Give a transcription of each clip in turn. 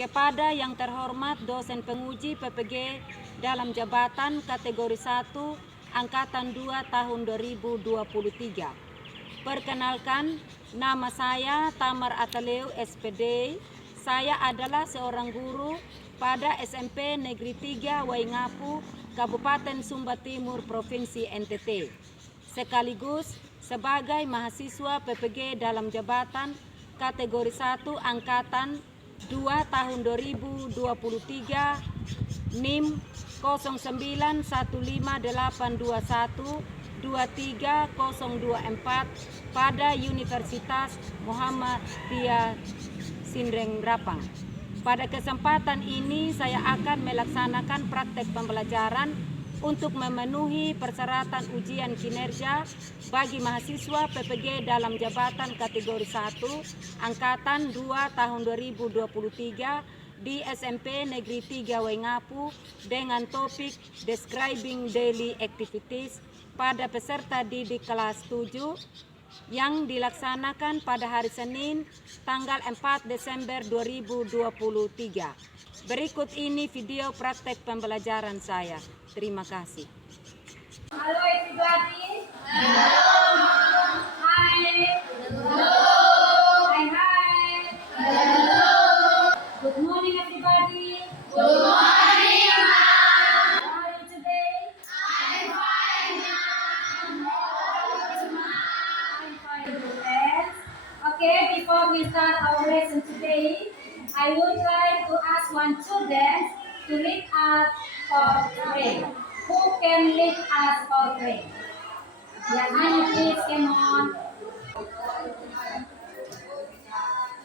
kepada yang terhormat dosen penguji PPG dalam jabatan kategori 1 Angkatan 2 tahun 2023. Perkenalkan, nama saya Tamar Ataleu SPD. Saya adalah seorang guru pada SMP Negeri 3 Waingapu, Kabupaten Sumba Timur, Provinsi NTT. Sekaligus sebagai mahasiswa PPG dalam jabatan kategori 1 Angkatan 2 tahun 2023 NIM 09158821 23024 pada Universitas Muhammadiyah Sindreng Rapang. Pada kesempatan ini saya akan melaksanakan praktek pembelajaran untuk memenuhi persyaratan ujian kinerja bagi mahasiswa PPG dalam jabatan kategori 1 Angkatan 2 tahun 2023 di SMP Negeri 3 Waingapu dengan topik Describing Daily Activities pada peserta didik kelas 7 yang dilaksanakan pada hari Senin tanggal 4 Desember 2023. Berikut ini video praktek pembelajaran saya. Terima kasih. Hello everybody. Hello. Hi. Hello. Hi. Hello. Good morning everybody. Good morning, ma'am. How are you today? I'm fine, ma'am. I'm fine, friends. Okay, before we start our lesson today, I would like to ask one student to lead us for prayer. Who can lead us for prayer? Yeah, Anya, please come on.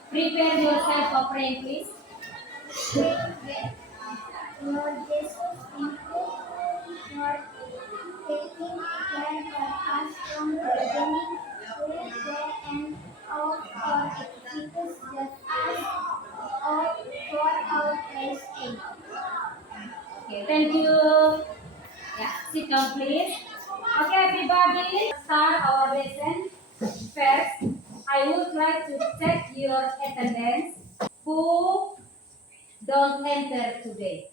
Prepare yourself for praying, please. Lord Jesus, thank you for taking care of us from the beginning to the end of our activities, just as all for our praise. Amen. Okay, thank you. Yeah, sit down, please. Okay, everybody, start our lesson. First, I would like to check your attendance. Who don't enter today?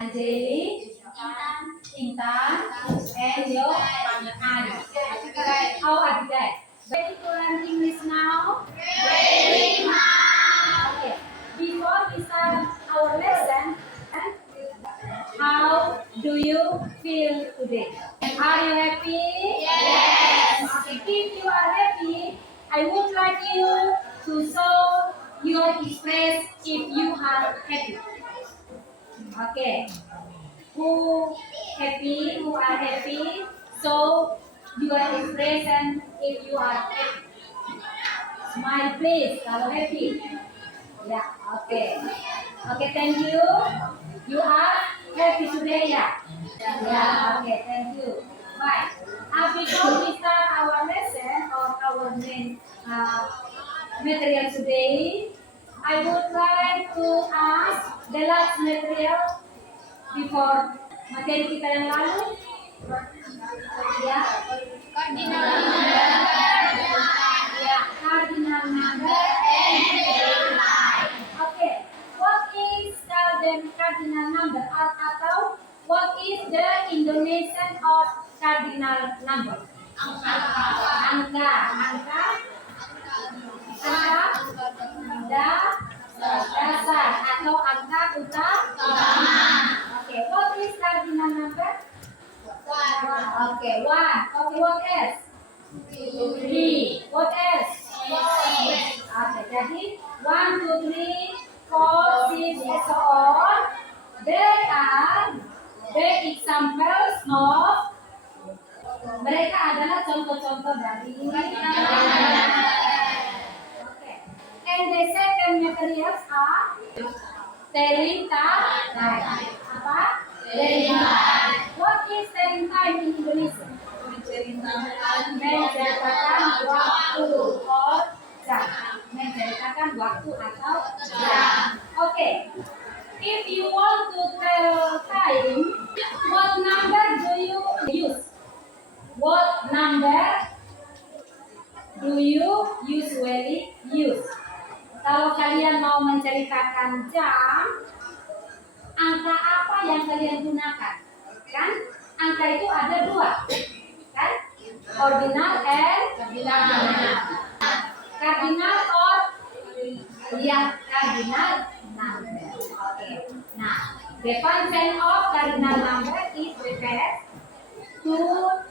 Anjali, Intan, and your Ani. How are you guys? Ready to learn English now? Ready, ma'am. Okay. Before we start our lesson, how do you feel today? Are you happy? Yes. Okay. If you are happy, I would like you to show your express if you are happy. Okay. Who are happy, so your expression if you are happy. Smile please, kalau happy. Yeah, okay. Okay, thank you. You are happy today, yeah? Yeah, okay, thank you. Bye. Before we start our lesson or our main material today, I would like to ask the last material before materi kita yang lalu. Ya, cardinal number. Ya, cardinal number and line. Okay, what is cardinal number atau what is the Indonesian of cardinal number? Angka dasar atau angka utama. Okay, what is cardinal number? Okay, 1. Okay, what else? 3. What else? 4. Okay, jadi 1, 2, 3, 4, 6, and so on. They are the examples of. Mereka adalah contoh-contoh dari. Okay. And the second materials are telling time. Apa? Telling time. What is telling time in Indonesia? Menceritakan waktu or jam. Menceritakan waktu atau jam. Okay. If you want to tell time, what number do you use? What number do you usually use? Kalau kalian mau menceritakan jam, angka apa yang kalian gunakan? Kan? Angka itu ada dua, kan? Ordinal and cardinal. Cardinal or cardinal number. Okay. Nah, the function of cardinal number is the best to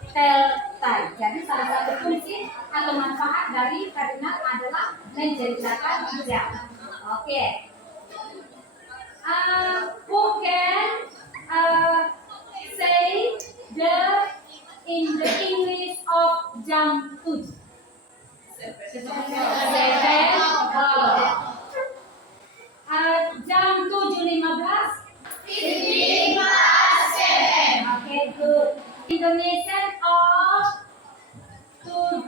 tell time. Jadi salah satu fungsi atau manfaat dari cardinal adalah menceritakan jam. Oke. Who can say in the English of jam 7? Jam 7.15. Okay, good. Indonesian of 8:30.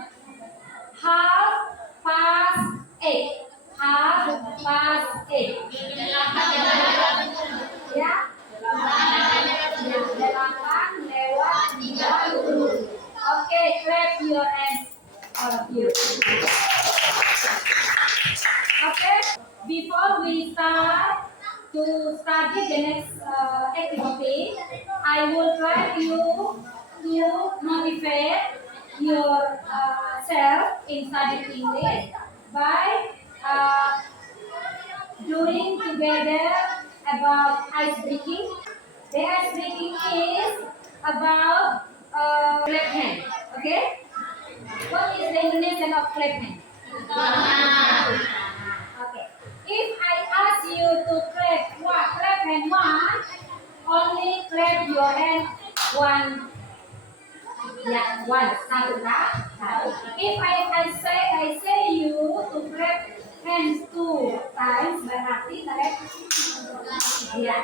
8:30. Ya. 8:30. Okay, clap your hands, all of you. Okay, before we start to study the next activity, I will try you to motivate yourself in studying English by doing together about ice breaking. The ice breaking is about clap hand. Okay? What is the Indonesian of clap hand? Okay. If I ask you to clap hand one, only clap your hand one. Ya, one. Satu kah? Satu. If I say you to clap hands 2 times, berarti clap. Ya.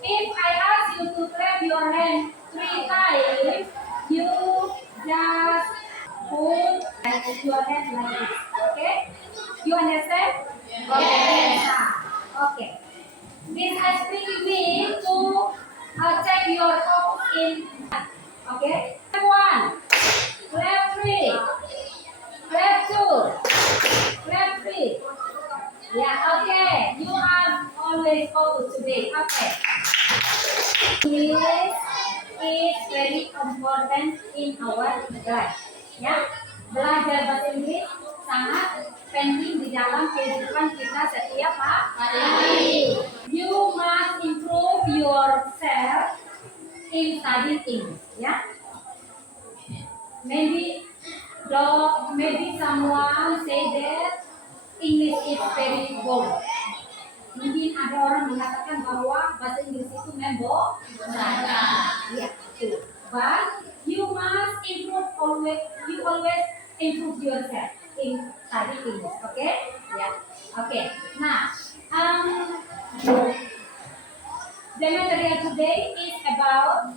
If I ask you to clap your hand 3 times, you just put your hand like this. Okay? You understand? Yes. Okay. This has been me to check your focus in. Okay? Clap 1, clap 3, clap 2, clap 3. Yeah, okay. You are always focused today. Okay. English is very important in our life. Ya, belajar bahasa Inggris sangat penting di dalam kehidupan kita setiap hari. You must improve yourself in studying English. Ya, maybe someone say that English is very boring. Mungkin ada orang mengatakan bahwa bahasa Inggris itu membosankan. Ya, but you must improve always. You always improve yourself in studying English. Okay? Yeah. Okay. Now, the material today is about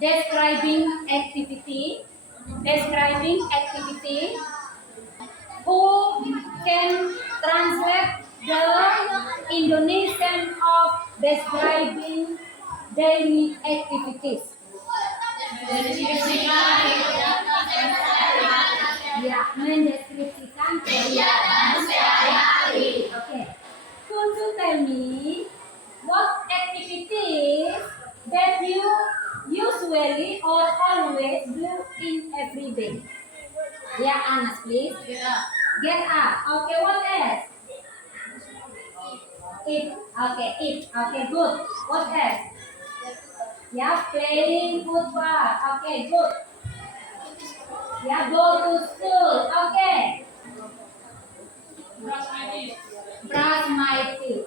describing activity. Who can translate the Indonesian of describing daily activities? Ya, mendeskripsikan kegiatan sehari-hari. Okay. Could you tell me what activities that you usually or always do in every day? Yeah, Anas, please. Get up. Okay, what else? Eat. Okay, eat. Okay, good. What else? Yeah, playing football. Okay, good. Yeah, go to school. Okay. Brush my teeth.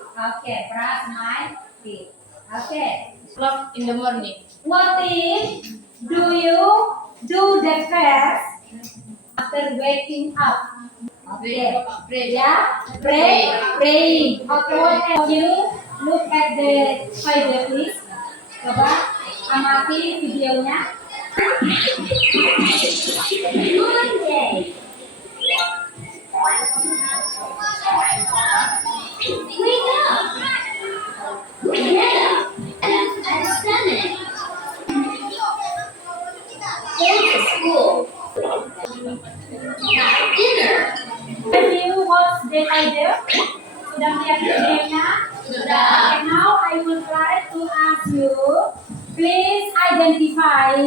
Okay, brush my teeth. Okay. O'clock in the morning. What thing do you do the first after waking up? Okay. Pray. Yeah, praying. Okay, what else? You look at the video, please. Coba amati videonya. Good day. Wake up. Get up and stand it. Go to school. Dinner. Have you watched Day idea? Sudah lihat videonya? Sudah. Okay, now I will try to ask you. Please identify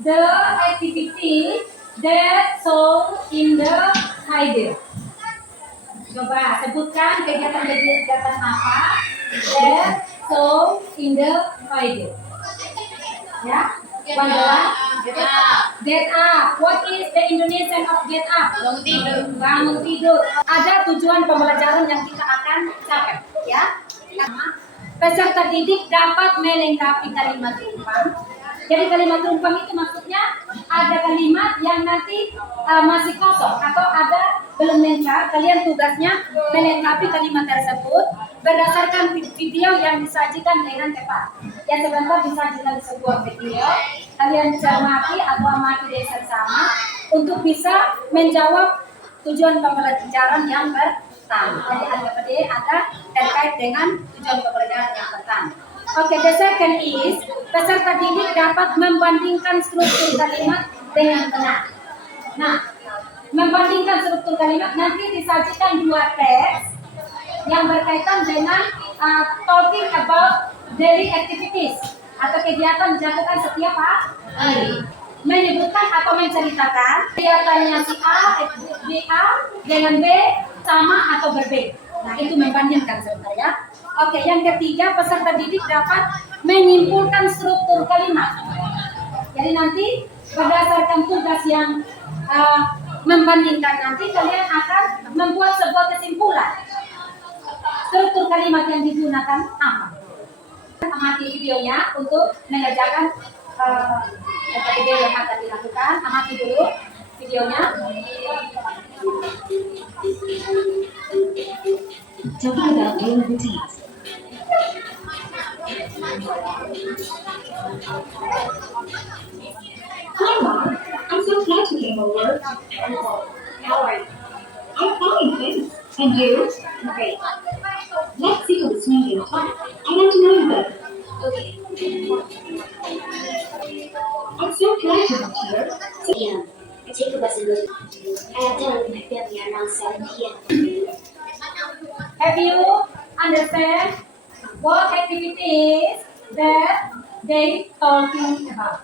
the activity that shown in the idea. Coba sebutkan kegiatan-kegiatan apa that shown in the idea. Ya, one by one. Get up. What is the Indonesian of get up? Bangun tidur. Bangun tidur. Ada tujuan pembelajaran yang kita akan capai, ya. Peserta didik dapat melengkapi kalimat rumpang. Jadi kalimat rumpang itu maksudnya ada kalimat yang nanti masih kosong atau ada belum lengkap. Kalian tugasnya melengkapi kalimat tersebut berdasarkan video yang disajikan dengan tepat. Yang sebentar disajikan sebuah video. Kalian cermati atau amati bersama untuk bisa menjawab tujuan pembelajaran yang pertama. Jadi ada terkait dengan tujuan pembelajaran yang pertama. Oke, the second is peserta didik dapat membandingkan struktur kalimat dengan benar. Nah, membandingkan struktur kalimat nanti disajikan dua teks yang berkaitan dengan talking about daily activities atau kegiatan dilakukan setiap hari. Menyebutkan atau menceritakan kegiatannya si A dengan B sama atau berbeda. Nah, itu membandingkan sebentar ya. Oke, yang ketiga peserta didik dapat menyimpulkan struktur kalimat. Jadi nanti berdasarkan tugas yang membandingkan nanti kalian akan membuat sebuah kesimpulan. Struktur kalimat yang digunakan apa? Amati videonya untuk mengerjakan video yang akan dilakukan. Amati dulu videonya. Talking about daily routines. Hi, Mom. I'm so glad you came over. How are you? I'm fine, thanks. And you? Great. Let's see how the swing game went. I want to know you better. Okay. I'm so glad you're here. Yeah, I take a bus and go. I have dinner with my family around 7 p.m. Have you understand what activities that they talking about?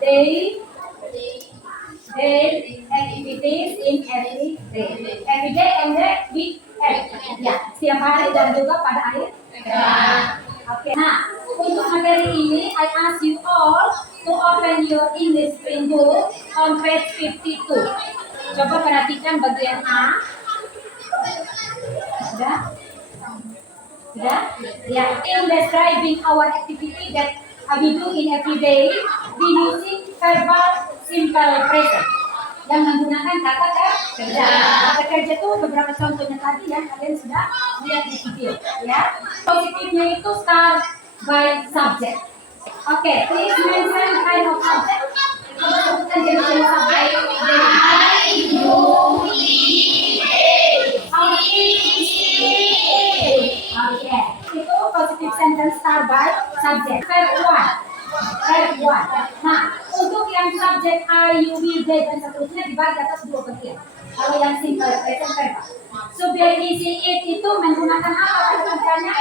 They activities in every day. Every day and the weekend. Ya, setiap hari dan juga pada akhir. Oke. Nah, untuk materi ini, I ask you all to open your English Spring Book on page 52. Coba perhatikan bagian A. Sudah? Sudah? Ya. In describing our activity that we do in every day, we using verbal simple present yang menggunakan kata kerja. Kata kerja itu beberapa contohnya tadi ya kalian sudah lihat di video ya. Positifnya itu start by subject. Oke, please mention kind of subject. Coba sebutkan jenis-jenis subjek. Oke, itu positive sentence start by subject. Verb 1. Nah, untuk yang subjek I, you, we, they dan seterusnya dibagi atas dua bagian. Kalau yang simple present verbal. Subjek isi it itu menggunakan apa kerjanya?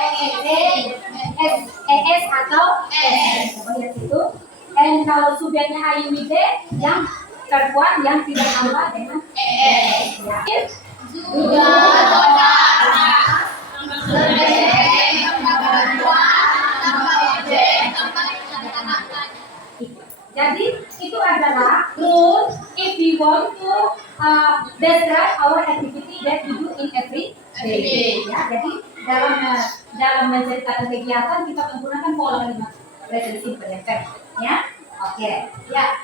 Es atau s. Coba lihat itu. Dan kalau subjeknya I, you, we, they yang terbuat yang tidak tambah dengan s. Ya. Jadi itu adalah rule if we want to describe our activity that we do in every day. Ya, jadi dalam menceritakan kegiatan kita menggunakan pola kalimat present simple dan verb. Ya, oke. Ya.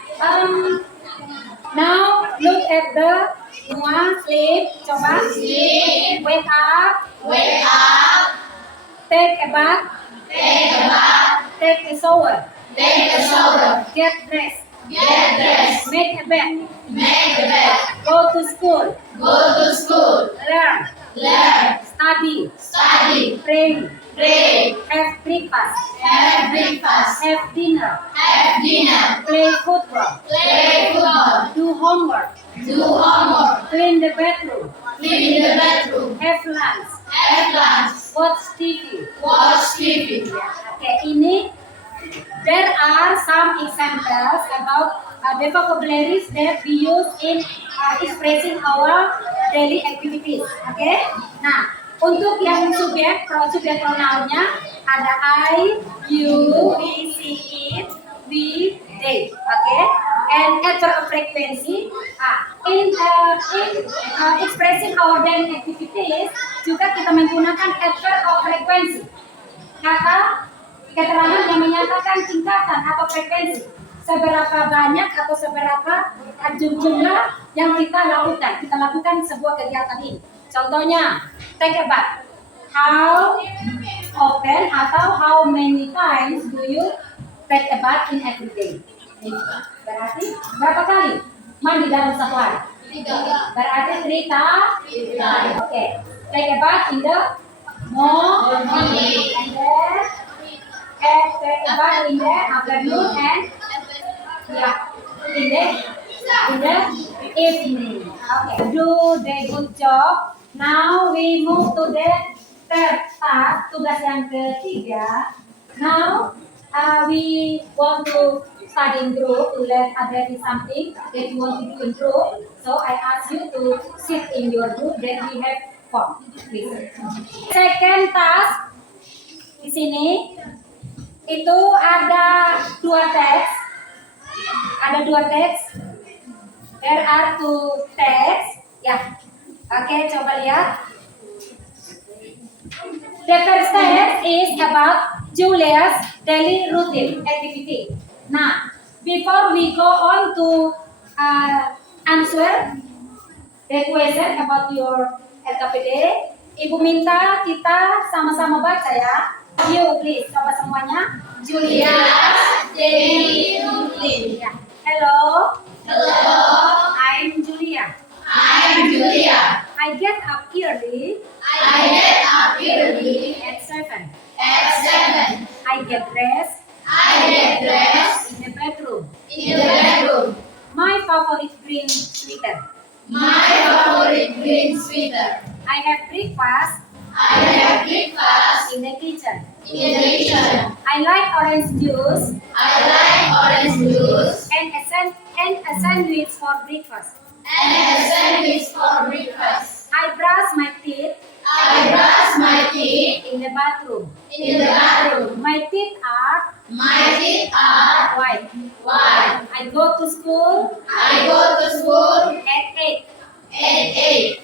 Now look at the semua sleep. Coba sleep. Wake up. Take a bath. Take a shower. Get dressed. Make a bed. Go to school. Learn. Study. Pray. Have breakfast. Have dinner. Play football. Do homework. Do homework. Clean the bedroom. Clean the bedroom. Have lunch. Have lunch. Watch TV. Watch TV. Oke, ini there are some examples about the vocabularies that we use in expressing our daily activities. Oke, nah untuk yang subjek pronounnya ada I, you, we, she, it, we, they. Oke, and adverb of frequency. In expressing our daily activities juga kita menggunakan adverb of frequency. Kata keterangan yang menyatakan tingkatan atau frekuensi, seberapa banyak atau seberapa jumlah yang kita lakukan sebuah kegiatan ini. Contohnya, take a bath. How often atau how many times do you take a bath in every day? Berarti berapa kali mandi dalam satu hari? 3. Berarti 3 times. Oke, take a bath in the morning and then take a bath in the afternoon and in the evening. Okay, do the good job. Now we move to the third task, tugas yang ketiga. Now we want to study in group to learn something that you want to do in group. So I ask you to sit in your group that we have formed. Please. Second task di sini itu ada dua teks. There are 2 texts. Ya. Oke, coba lihat. The first text is about Julia's daily routine activity. Nah, before we go on to answer the question about your LKPD, Ibu minta kita sama-sama baca ya. You please, coba semuanya. Julia's daily routine. Ya. Hello, Hello. I'm Julia. I'm Julia. I get up early I get up early at 7. at 7. I get dressed I get dressed in the bedroom. in the bedroom. My favorite green sweater. My favorite green sweater. I have breakfast I have breakfast in the kitchen. in the kitchen. I like orange juice I like orange juice and a sandwich for breakfast. and a sandwich for breakfast. I brush my teeth I brush my teeth in the bathroom. in the bathroom. My teeth are My teeth are white. white. I go to school I go to school at 8. at 8.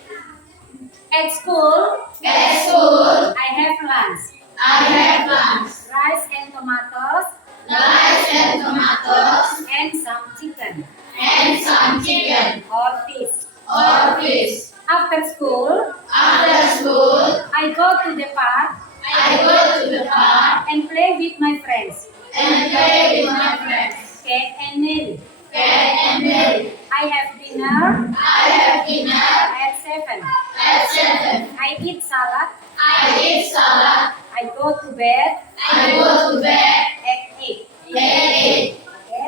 At school, At school, I have lunch. I have lunch, Rice and tomatoes rice and tomatoes, and some chicken and some chicken or fish. or fish. After school, After school, I go to the park I go to the park and play with my friends, and play with my friends, Kate and Mary. Cat and Mary. I have dinner I have dinner at 7. at 7. I eat salad. I eat salad. I go to bed I go to bed at 8. at 8. Oke.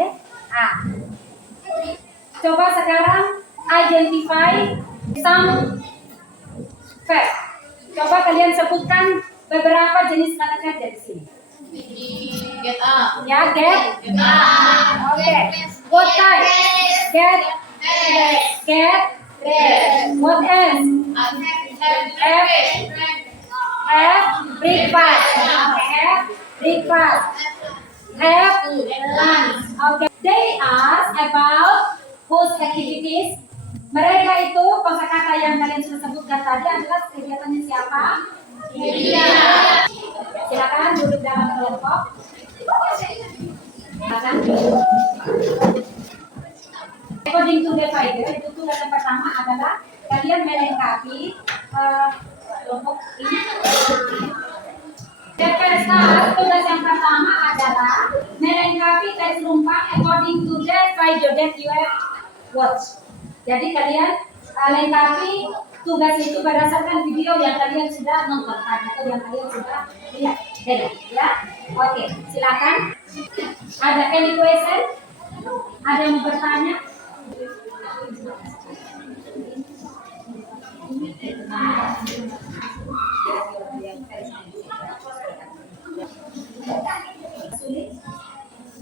Coba sekarang identify some facts. Coba kalian sebutkan beberapa jenis kata kerja di sini. Get up. Ya, get. Get up. Oke. What type? Get. Get. What else? Have breakfast. Have breakfast. Have lunch. Okay. They ask about whose activities. Mereka itu kosakata yang kalian sudah sebutkan tadi adalah kegiatannya siapa? Silakan duduk dalam kelompok. Silakan. According to the figure, itu tugas yang pertama adalah kalian melengkapi kelompok ini. Tugas yang pertama adalah melengkapi tes rumpang according to the figure that you have watched. Jadi kalian lengkapi tugas itu berdasarkan video yang kalian sudah nonton atau yang kalian sudah lihat. Ya, oke, silakan. Ada any question? Ada yang mau bertanya?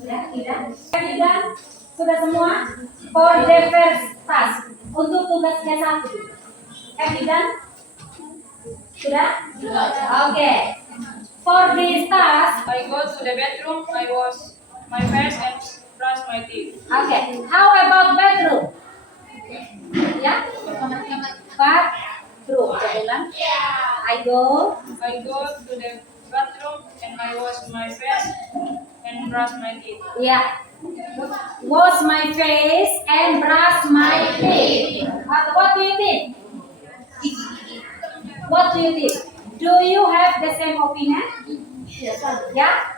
Ya, tidak. Tidak. Sudah semua? For the first task. Untuk tugasnya satu. Evident? Sudah? Oke. For this task, I go to the bedroom, I wash my face and brush my teeth. okay. How about bedroom? Ya? Bathroom. Coba ulang. I go. I go to the bathroom and I wash my face and brush my teeth. Ya. Wash my face and brush my teeth. What do you think? What do you think? Do you have the same opinion? Ya?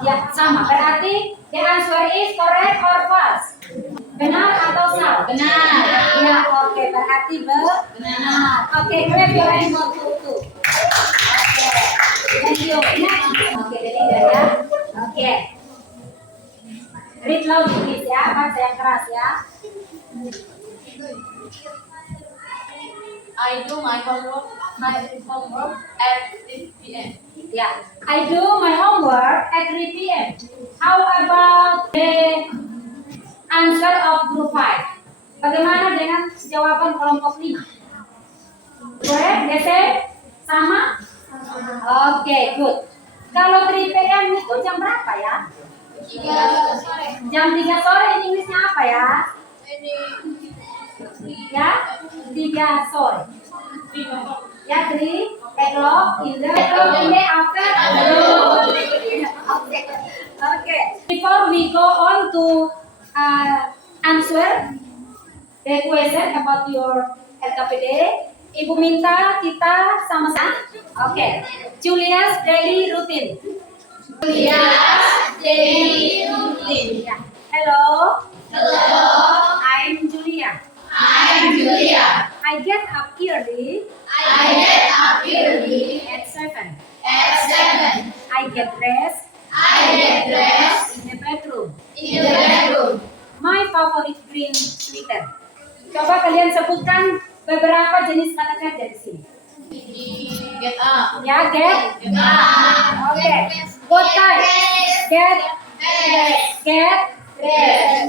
Ya, sama. Berarti the answer is correct or false? Benar atau salah? Benar. Ya, oke. Berarti benar. Oke, clap your hands for tutu. Oke. Thank you. Next. Oke, jadi ya. Oke. Read loud please ya, baca yang keras ya. I do my homework at 3 p.m. Ya, I do my homework at 3 p.m. How about the answer of group 5? Bagaimana dengan jawaban kelompok 5? Correct? Yes, sama? Oke, good. Kalau 3 p.m. itu jam berapa ya? 3 sore. Jam 3 sore ini Inggrisnya apa ya? Ya, 3 sore. Ya, 3 o'clock in the afternoon. Okay. Before we go on to answer the question about your LKPD, Ibu minta kita sama-sama. Okay. Julia's daily routine. Julia's daily routine. Yeah. Hello. Hello, I'm Julia. I'm Julia. I get up early I get up early at 7. at 7. I get dressed I get dressed in the bedroom. in the bedroom. My favorite green sweater. Coba kalian sebutkan beberapa jenis kata kerja di sini. Get up. Ya, get. Get up. Okay. What time? Get. Get.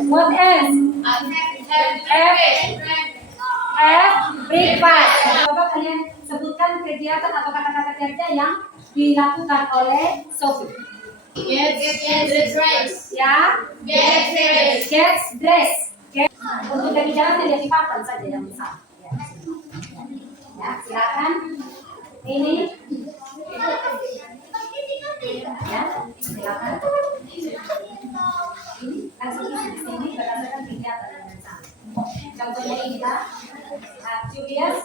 What else? Have breakfast. Coba kalian sebutkan kegiatan atau kata-kata kerja yang dilakukan oleh Sophie. Get dressed. Ya, Get dressed. get dressed. Get. Untuk dari jalan tidak dipakai saja yang besar. Ya, silakan. Ini. Ya, silakan. Ini langsung isi di sini berdasarkan kegiatan yang sama. Contohnya ini ya, Julia's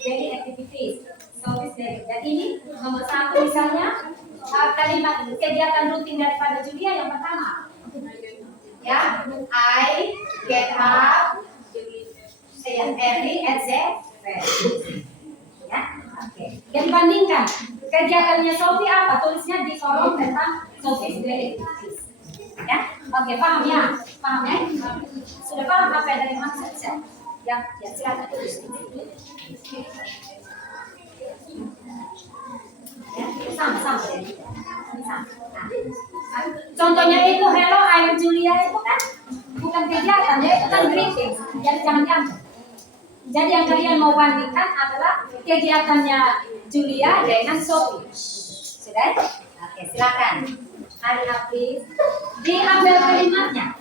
daily activities. Sophie's daily. Dan ini nomor 1 misalnya kalimat kegiatan rutin daripada Julia yang pertama. Ya, I get up early at 7. Ya, oke. Yang dibandingkan kegiatannya Sophie apa? Tulisnya di kolom tentang Sophie's daily activities. Ya, oke, paham ya? Paham ya? Sudah paham apa yang dari maksud saya? Ya, silakan tulis. Ya, sama. Nah, contohnya itu hello I'm Julia itu kan bukan kegiatan ya, itu kan greeting. Jadi jangan diambil. Jadi yang kalian mau bandingkan adalah kegiatannya Julia dengan Sophie. Sudah? Oke, silakan. Hari please. Diambil kalimatnya.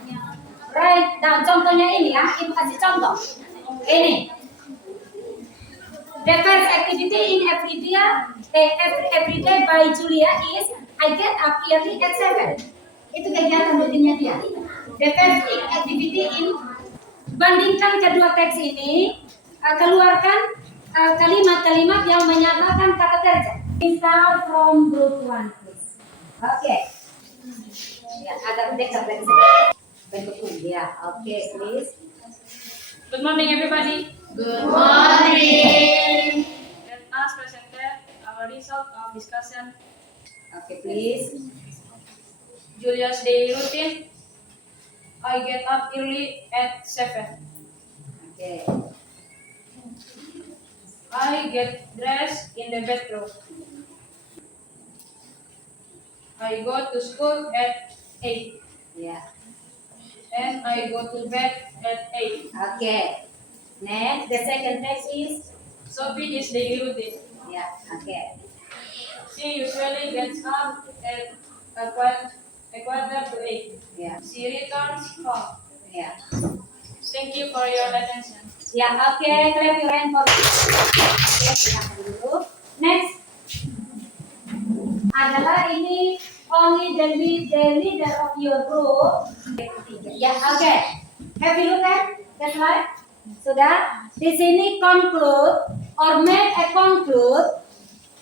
Right, nah contohnya ini ya, ibu kasih contoh. Ini. The first activity in every day by Julia is I get up early at 7. Itu kegiatan rutinnya dia. The first activity in bandingkan kedua teks ini, keluarkan kalimat-kalimat yang menyatakan kata kerja. Start from group 1 please. Oke. Ya, agak dekat dari sini. Bentuk ya. Oke, please. Good morning, everybody. Good morning. Let us present our result of discussion. Oke, please. Julia's daily routine. I get up early at 7. Oke. I get dressed in the bedroom. I go to school at 8 Yeah. and I go to bed at 8. Okay. Next, the second text is Sophie is daily routine. yeah. Okay. She usually gets up at a quarter to 8. Yeah. She returns home. Yeah. Thank you for your attention. Ya, oke, clap your hand for oke, silakan dulu. Next adalah ini only the leader of your group. Ya, oke. Have you look at the slide? Sudah? Di sini conclude or make a conclude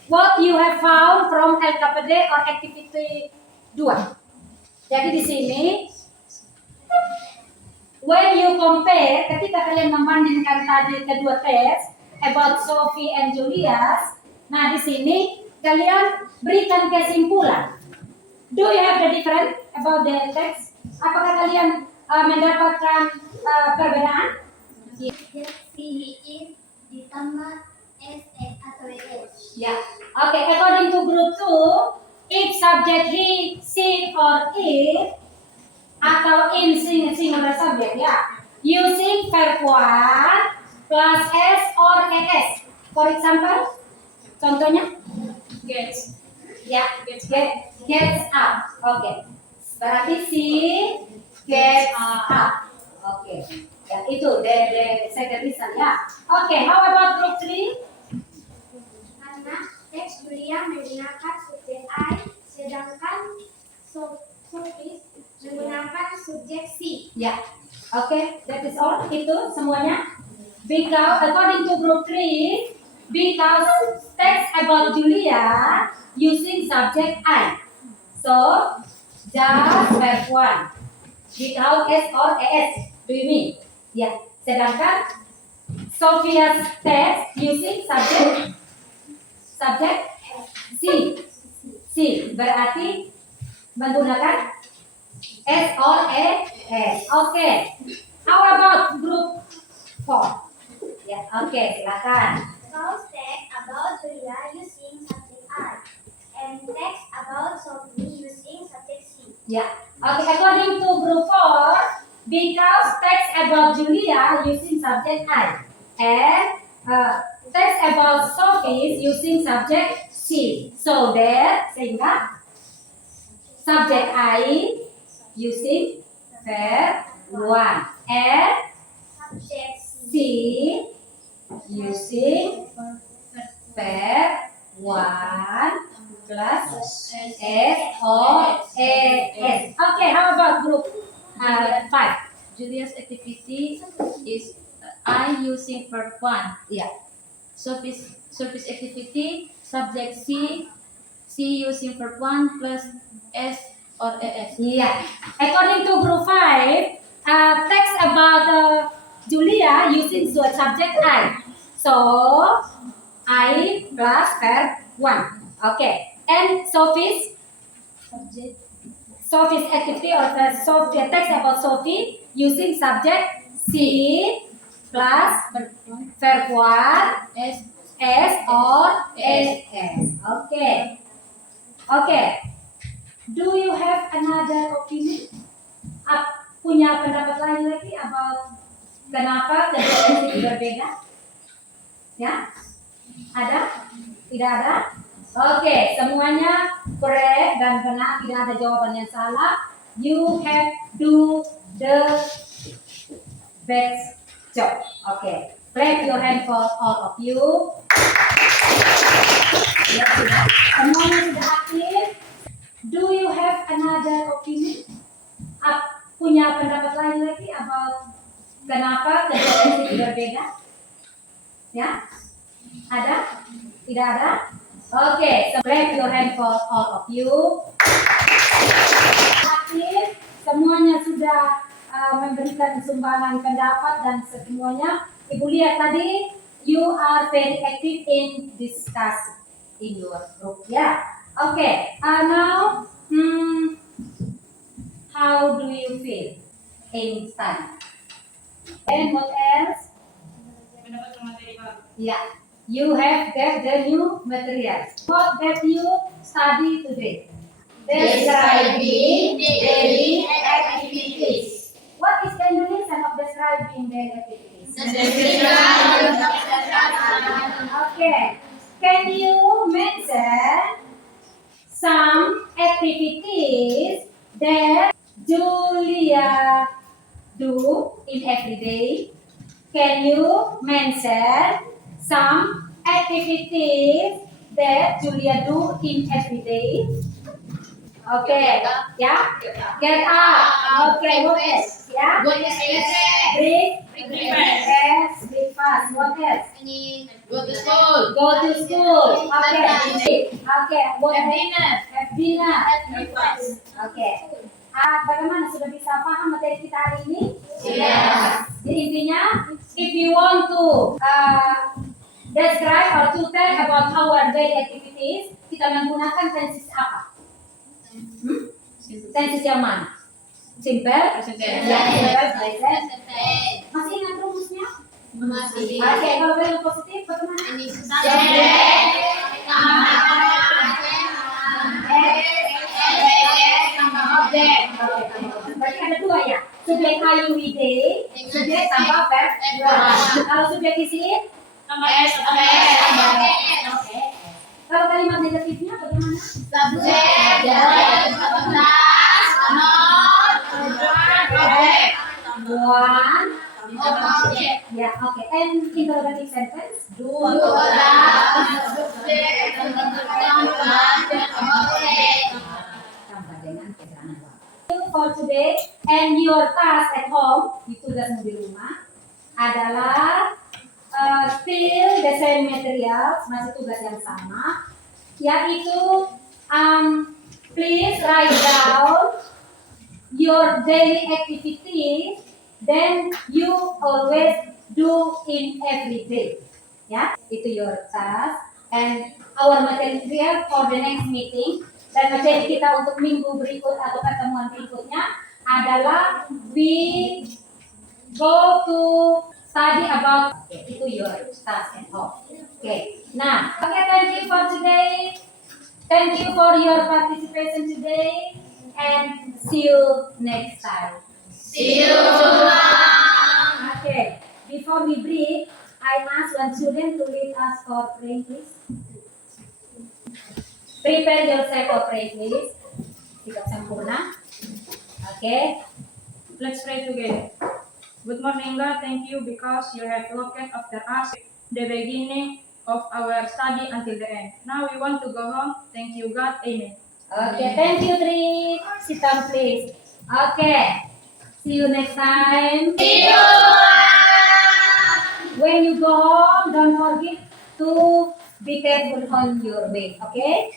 what you have found from LKPD or activity 2. Jadi di sini when you compare, ketika kalian membandingkan tadi kedua tes about Sophie and Julius, nah di sini kalian berikan kesimpulan. Do you have the difference about the text? Apakah kalian mendapatkan perbedaan? C is ditambah S atau S. Ya, oke. According to group 2, if subject he, she, or it atau in singular subject ya, using verb 1 plus S or ES. For example, contohnya Gets. ya, gets up. Oke. Berarti she gets up. Oke. Ya, itu the second reason ya. Oke, how about group 3? Karena teks Julia menggunakan subjek I, sedangkan Sophie menggunakan subjek C. Ya, oke, that is all. Itu semuanya. Because according to group 3, because text about Julia using subject I. So, just verb 1 without S or ES. Do you mean? Ya, sedangkan Sophia's text using subject C. C berarti menggunakan S or ES. Oke. How about group 4? Ya, oke, silakan. So text about Julia using subject I, and text about Sophie using subject C. Ya. Oke, according to group 4, because text about Julia using subject I, and text about Sophie is using subject C. So that sehingga subject I using verb 1 and Subject C. C using verb 1 plus S or ES. Okay, how about group 5? Julia's activity is I using verb 1. Yeah. Sophie's activity, subject C using verb 1 plus S or ES. Yeah. According to group 5, text about Julia using the subject I. So, I plus verb 1. Okay. And Sophie's activity or the text about Sophie using subject C plus verb 1 S or SS. Okay. Okay. Do you have another opinion? Punya pendapat lain lagi about kenapa kedua ini berbeda? Ya? Ada? Tidak ada? Oke, semuanya correct dan benar, tidak ada jawaban yang salah. You have do the best job. Oke, clap your hand for all of you. Ya, sudah. Semuanya sudah aktif. Do you have another opinion? Punya pendapat lain lagi about kenapa kedua ini berbeda? Ya? Ada? Tidak ada? Oke, so clap your hand for all of you. Aktif, semuanya sudah memberikan sumbangan pendapat dan semuanya. Ibu lihat tadi, you are very active in discuss in your group. Ya, oke. Now, how do you feel in study? And what else? Mendapat materi baru. Ya, you have get the new materials. What that you study today? Describing daily activities. What is the Indonesian of describing daily activities? Okay. Can you mention some activities that Julia do in every day? Can you mention some activities that Julia do in every day? Okay, yeah. Get up. Okay, what else? Yeah. Go to school. Break. Yes. Breakfast. What else? Go to school. Go to school. Okay. Okay. What Have else? dinner. Have dinner. Breakfast. Oke. Bagaimana sudah bisa paham materi kita hari ini? Yes. Jadi intinya, if you want to describe or to tell about our daily activities, kita menggunakan tenses apa? Tenses yang mana? Simple? Present. Present. Masih ingat rumusnya? Masih. Oke, kalau verb positif bagaimana? Berarti ada dua ya. Subjek IUID, subjek tambah verb. Kalau subjek isim, oke. Kalau kalimat negatifnya bagaimana? One. Ya, oke. And interrogative sentence? Tambah dengan keterangan waktu. For today and your task at home, di tugasmu di rumah adalah still the same materials, masih tugas yang sama, yaitu please write down your daily activity, then you always do in every day. Ya, itu your task and our material for the next meeting. Dan materi kita untuk minggu berikut atau pertemuan berikutnya adalah we go to study about itu your task at home. Okay. Nah, thank you for today. Thank you for your participation today and see you next time. See you. Okay. Before we break, I ask one student to lead us for praying, please. Prepare yourself for praying, please. Sikap sempurna. Okay. Let's pray together. Good morning, God. Thank you because you have looked after us the beginning of our study until the end. Now we want to go home. Thank you, God. Amen. Okay, thank you, Tri. Sit down, please. Okay. See you next time. See you. When you go home, don't forget to be careful on your way. Okay?